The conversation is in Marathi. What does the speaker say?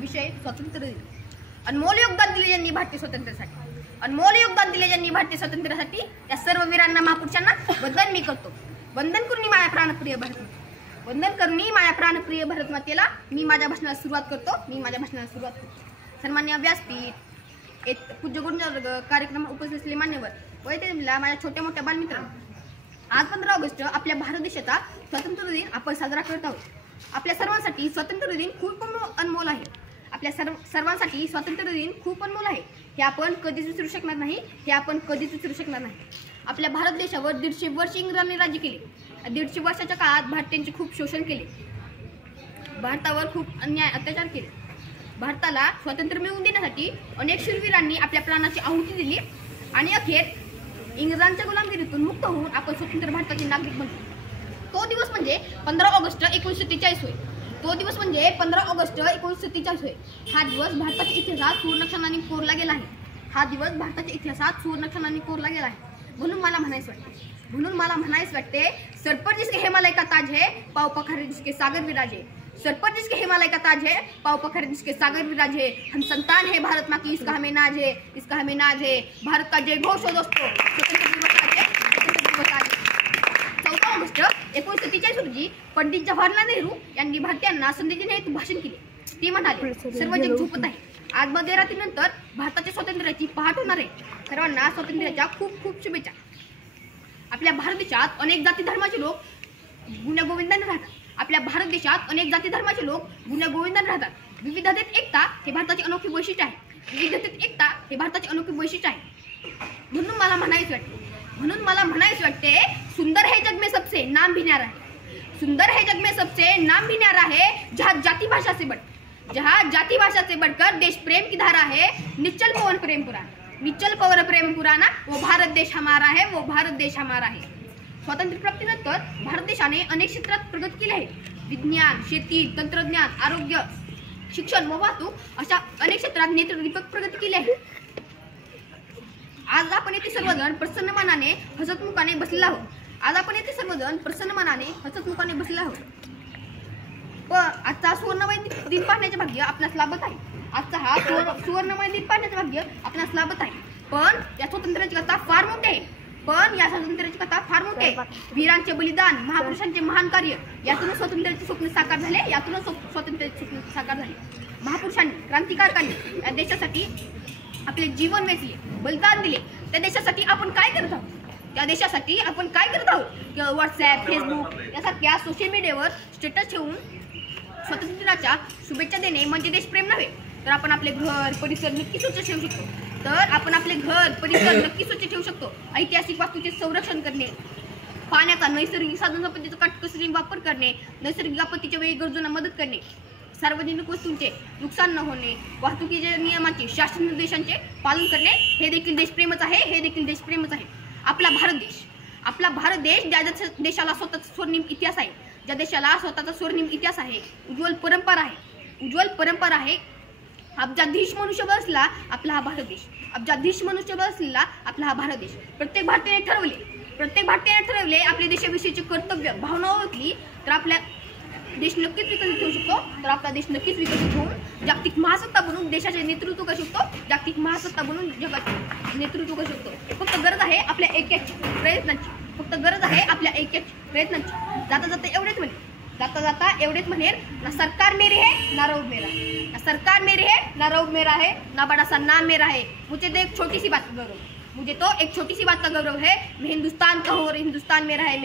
विषय स्वातंत्र्य दिन। अनमोल योगदान दिले ज्यांनी भारतीय स्वातंत्र्यासाठी, अनमोल योगदान दिले ज्यांनी भारतीय स्वातंत्र्यासाठी, त्या सर्व वीरांना महापुरुषांना वंदन मी करतो। वंदन करून माझ्या प्राणप्रिय भारत, वंदन करून माझ्या प्राणप्रिय भारत मातेला मी माझ्या भाषणाला सुरुवात करतो। सन्मान्य व्यासपीठ, एक पूज्य गुरुवर्ग, कार्यक्रम उपस्थित असलेले मान्यवर व येथे माझ्या छोट्या मोठ्या बालमित्रांनो, आज 15 ऑगस्ट आपल्या भारत देशाचा स्वातंत्र्य दिन आपण साजरा करत आहोत। आपल्या सर्वांसाठी स्वातंत्र्य दिन खूप अनमोल आहे। आपल्या सर्वांसाठी स्वातंत्र्य दिन खूप अनमोल आहे। हे आपण कधीच विसरू शकणार नाही, आपल्या भारत देशावर 150 वर्ष इंग्रजांनी राज्य केले। 150 वर्षाच्या काळात भारतीयांचे खूप शोषण केले, भारतावर खूप अन्याय अत्याचार केले। भारताला स्वातंत्र्य मिळवून देण्यासाठी अनेक शूरवीरांनी आपल्या प्राणाची आहुती दिली आणि अखेर इंग्रजांच्या गुलामगिरीतून मुक्त होऊन आपण स्वतंत्र भारताचे नागरिक बनलो। तो दिवस म्हणजे 15 ऑगस्ट 1947 होय। हा दिवस भारताच्या इतिहासात सुवर्णाक्षरांनी कोरला गेला आहे। म्हणून मला म्हणायचं वाटते, सर पर जिसके हिमालय का ताज है, पाव पखारे जिसके सागर विराजे। सर पर जिसके हिमालय का ताज है, पाव पखारे जिसके सागर विराजे। हम संतान है भारत माँ की, इसका हमें नाज है। भारत का जय घोष हो दोस्तों, स्वतंत्र दिवस आज। 14 ऑगस्ट 1947 रोजी पंडित जवाहरलाल नेहरू यांनी भारतीयांना संदेश देण्याचे भाषण केले। ते म्हणाले, सर्व जग झोपत आहे, आज मध्यरात्रीनंतर भारताच्या स्वातंत्र्याची पहाट होणार आहे। सर्वांना स्वातंत्र्याच्या खूप खूप शुभेच्छा। आपल्या भारत देशात अनेक जाती धर्माचे लोक गुण्यागोविंदाने राहतात। विविधतेत एकता हे भारताचे अनोखे वैशिष्ट्य आहे। म्हणून मला म्हणायचे वाटते, सुंदर है जग में सबसे नाम भी न्यारा है, जहाँ जाति भाषा से बढ़कर देश प्रेम की धारा है। निश्चल पवन प्रेम पुराना, वो भारत देश हमारा है। स्वातंत्र्य प्राप्तीनंतर भारत देशाने अनेक क्षेत्रात प्रगती केली आहे। विज्ञान, शेती, तंत्रज्ञान, आरोग्य, शिक्षण व वाहतूक अशा अनेक क्षेत्रात नेत्रदीपक प्रगती केली आहे। आज आपण येथे सर्वजण प्रसन्न मनाने हसतमुखाने बसलेला आहोत। पण आजचा सुवर्णमय दिन पाहण्याचे भाग्य आपल्यास लाभत आहे। पण या स्वातंत्र्याची कथा फार मोठी आहे। वीरांचे बलिदान, महापुरुषांचे महान कार्य यातूनच स्वातंत्र्याचे स्वप्न साकार झाले। महापुरुषांनी, क्रांतिकारकांनी या देशासाठी आपले जीवन वेचले, बलिदान दिले। त्या देशासाठी आपण काय करत आहोत? व्हॉट्सॲप, फेसबुक यासारख्या सोशल मीडियावर स्टेटस ठेवून स्वातंत्र्याच्या शुभेच्छा देणे म्हणजे देशप्रेम नव्हे। तर आपण आपले घर परिसर नक्की स्वच्छ ठेवू शकतो। ऐतिहासिक वास्तूचे संरक्षण करणे, पाण्याचा नैसर्गिक साधनसंपत्तीचा काटकसरीने वापर करणे, नैसर्गिक आपत्तीच्या वेळी गरजूंना मदत करणे, सार्वजनिक वस्तूंचे नुकसान न होणे, वाहतुकीच्या नियमांचे, शासन निर्देशांचे पालन करणे हे देखील देशप्रेमच आहे। आपला भारत देश ज्या देशाला स्वतःचा स्वर्णिम इतिहास आहे, उज्ज्वल परंपरा आहे, अब्जाधीश मनुष्यबळ असलेला आपला हा भारत देश। प्रत्येक भारतीयाने ठरवले आपल्या देशाविषयीचे कर्तव्य भावना ओळखली तर आपला देश नक्कीच विकसित होऊ शकतो। होऊन जागतिक महासत्ता बनून देशाचे नेतृत्व करू शकतो, जगाचे नेतृत्व करू शकतो। फक्त गरज आहे आपल्या ऐक्याची, प्रयत्नांची। जाता एवढेच म्हणेल, ना सरकार मेरी है ना रऊब मेरा है, ना बड़ा सा नाम मेरा है। मुझे तो एक छोटी सी बात का गौरव है। मैं हिंदुस्तान का हूँ और हिंदुस्तान मेरा है।